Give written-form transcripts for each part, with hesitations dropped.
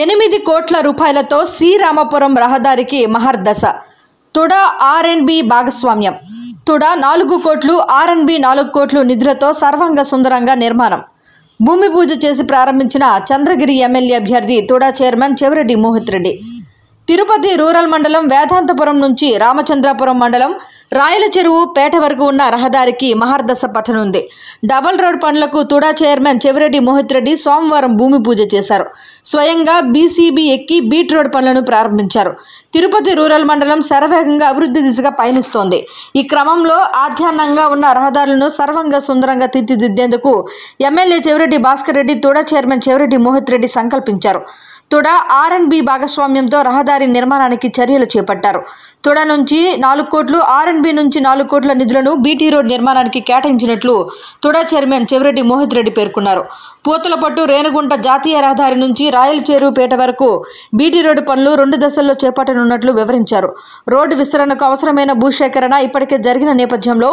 8 కోట్ల రూపాయలతో శ్రీరామపురం రహదారికి మహర్దశ. తుడా ఆర్ఎండ్బి భాగస్వామ్యం. తుడా 4 కోట్లు, ఆర్ఎండ్బి 4 కోట్లు నిధులతో సర్వాంగ సుందరంగా నిర్మాణం. భూమి పూజ చేసి ప్రారంభించిన చంద్రగిరి ఎమ్మెల్యే అభ్యర్థి తుడా చైర్మన్ చెవిరెడ్డి మోహిత్ రెడ్డి. తిరుపతి రూరల్ మండలం వేదాంతపురం నుంచి రామచంద్రాపురం మండలం రాయల చెరువు పేట వరకు ఉన్న రహదారికి మహర్దశ పట్టనుంది. డబల్ రోడ్ పనులకు తుడా చైర్మన్ చెవిరెడ్డి మోహిత్ రెడ్డి సోమవారం భూమి పూజ చేశారు. స్వయంగా బీసీబీ ఎక్కి బీట్ రోడ్ పనులను ప్రారంభించారు. తిరుపతి రూరల్ మండలం శరవేగంగా అభివృద్ధి దిశగా పయనిస్తోంది. ఈ క్రమంలో ఆధ్యాత్నంగా ఉన్న రహదారులను సర్వంగా సుందరంగా తీర్చిదిద్దేందుకు ఎమ్మెల్యే చెవిరెడ్డి భాస్కర్ రెడ్డి, తుడా చైర్మన్ చెవిరెడ్డి మోహిత్ రెడ్డి సంకల్పించారు. తుడా ఆర్ఎండ్బి భాగస్వామ్యంతో రహదారి నిర్మాణానికి చర్యలు చేపట్టారు. తుడా నుంచి 4 కోట్లు, ఆర్ఎండ్బి నుంచి 4 కోట్ల నిధులను బీటీ రోడ్ నిర్మాణానికి కేటాయించినట్లు తుడా చైర్మన్ చెవిరెడ్డి మోహిత్ రెడ్డి పేర్కొన్నారు. పూతలపట్టు రేణుగుంట జాతీయ రహదారి నుంచి రాయల చెరువు పేట వరకు బీటీ రోడ్డు పనులు 2 దశల్లో చేపట్టనున్నట్లు వివరించారు. రోడ్డు విస్తరణకు అవసరమైన భూసేకరణ ఇప్పటికే జరిగిన నేపథ్యంలో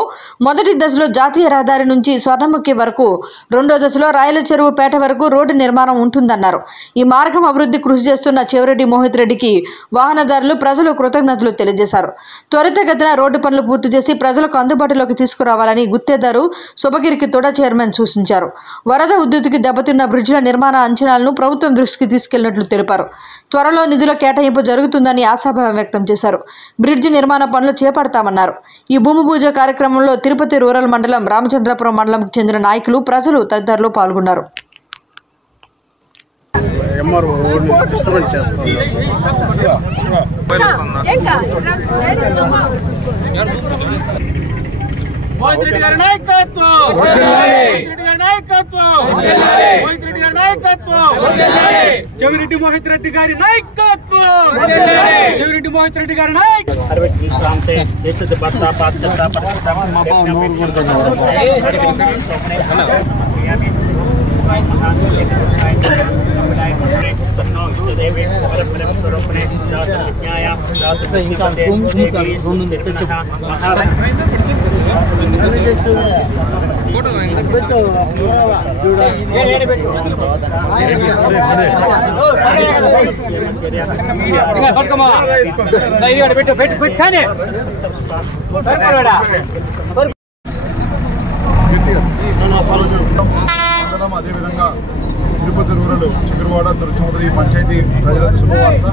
మొదటి దశలో జాతీయ రహదారి నుంచి స్వర్ణముఖి వరకు, 2వ దశలో రాయల చెరువు పేట వరకు రోడ్డు నిర్మాణం ఉంటుందన్నారు. ఈ మార్గం అభివృద్ధి కృషి చేస్తున్న చెవిరెడ్డి మోహిత్ రెడ్డికి వాహనదారులు, ప్రజలు కృతజ్ఞతలు తెలియజేశారు. త్వరితగతిన రోడ్డు పనులు పూర్తి చేసి ప్రజలకు అందుబాటులోకి తీసుకురావాలని గుత్తేదారు శుభగిరికి తుడా చైర్మన్ సూచించారు. వరద ఉధృతికి దెబ్బతిన్న బ్రిడ్జిల నిర్మాణ అంచనాలను ప్రభుత్వం దృష్టికి తీసుకెళ్లినట్లు తెలిపారు. త్వరలో నిధుల కేటాయింపు జరుగుతుందని ఆశాభావం వ్యక్తం చేశారు. బ్రిడ్జి నిర్మాణ పనులు చేపడతామన్నారు. ఈ భూమి పూజ కార్యక్రమంలో తిరుపతి రూరల్ మండలం, రామచంద్రపురం మండలంకు చెందిన నాయకులు, ప్రజలు తదితరులు పాల్గొన్నారు. చెవిరెడ్డి మోహిత్ రెడ్డి గారి నాయకత్వం. చెవిరెడ్డి మోహిత్ రెడ్డి గారి అదేవిధంగా తిరుపతి రూరల్ చిగురువాడ దుర్చమద్రి పంచాయతీ ప్రజలకు శుభవార్త.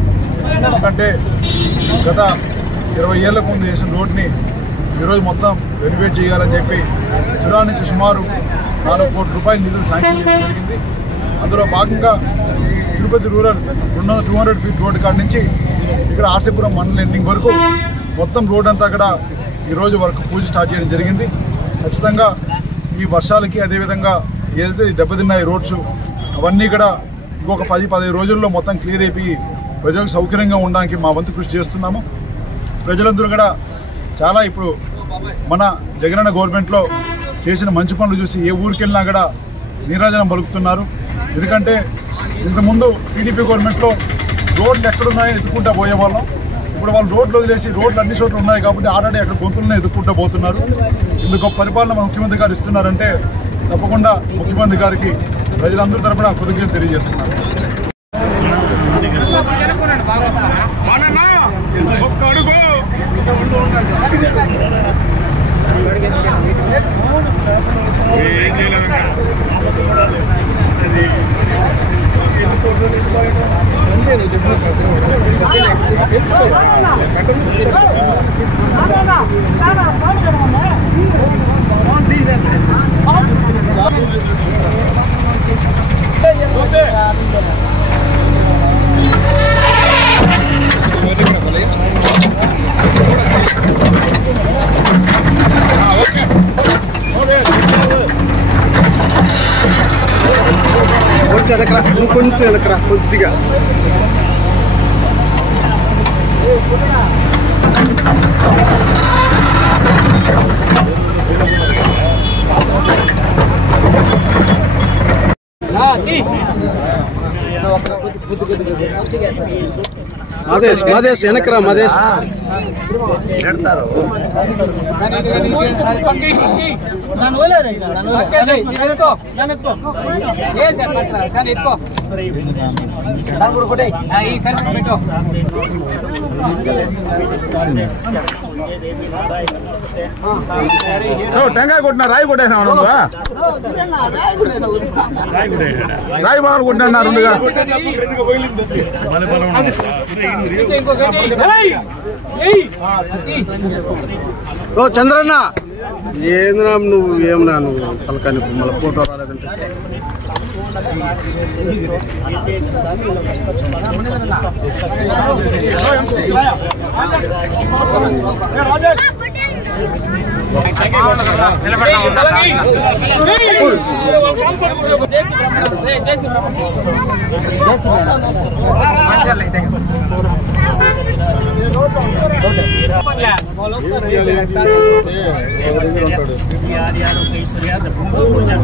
ఎందుకంటే గత 20 ఏళ్లకు ముందు చేసిన రోడ్ని ఈరోజు మొత్తం రెనోవేట్ చేయాలని చెప్పి తుడా నుంచి సుమారు 4 కోట్ల రూపాయల నిధులు శాంక్షన్ చేయడం జరిగింది. అందులో భాగంగా తిరుపతి రూరల్ 200 ఫీట్ రోడ్డు కాడ నుంచి ఇక్కడ ఆర్సీపురం మండలం ఎండింగ్ వరకు మొత్తం రోడ్ అంతా కూడా ఈరోజు వరకు పూజ స్టార్ట్ చేయడం జరిగింది. ఖచ్చితంగా ఈ వర్షాలకి, అదేవిధంగా ఏదైతే దెబ్బతిన్నాయి రోడ్స్ అవన్నీ కూడా ఇంకొక 10-15 రోజుల్లో మొత్తం క్లియర్ అయిపోయి ప్రజలకు సౌకర్యంగా ఉండడానికి మా వంతు కృషి చేస్తున్నాము. ప్రజలందరూ కూడా చాలా ఇప్పుడు మన జగనన్న గవర్నమెంట్లో చేసిన మంచి పనులు చూసి ఏ ఊరికి వెళ్ళినా కూడా నీరాజనం పలుకుతున్నారు. ఎందుకంటే ఇంతకుముందు టీడీపీ గవర్నమెంట్లో రోడ్లు ఎక్కడున్నాయో ఎత్తుకుంటా పోయేవాళ్ళం. ఇప్పుడు వాళ్ళు రోడ్లు వదిలేసి రోడ్లు అన్ని చోట్ల ఉన్నాయి కాబట్టి ఆల్రెడీ అక్కడ గొంతులనే ఎత్తుకుంటూ పోతున్నారు. ఇందుకు పరిపాలన మన ముఖ్యమంత్రి గారు ఇస్తున్నారంటే తప్పకుండా ముఖ్యమంత్రి గారికి ప్రజలందరి తరపున కృతజ్ఞతలు తెలియజేస్తున్నారు. కొంచెం వెనకరా కొద్దిగా. మదేశ్ మదేశ్ వెనకరా మదేశ్ టెంకాయ కొట్టినా రాయి కొట్టేసినా నువ్వా రాయి బాగా కొట్టినా రెండుగా చంద్రన్న ఏంద్రా నువ్వు ఏమన్నా నువ్వు తలకాని మళ్ళీ ఫోటో రాలేదంటే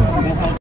यार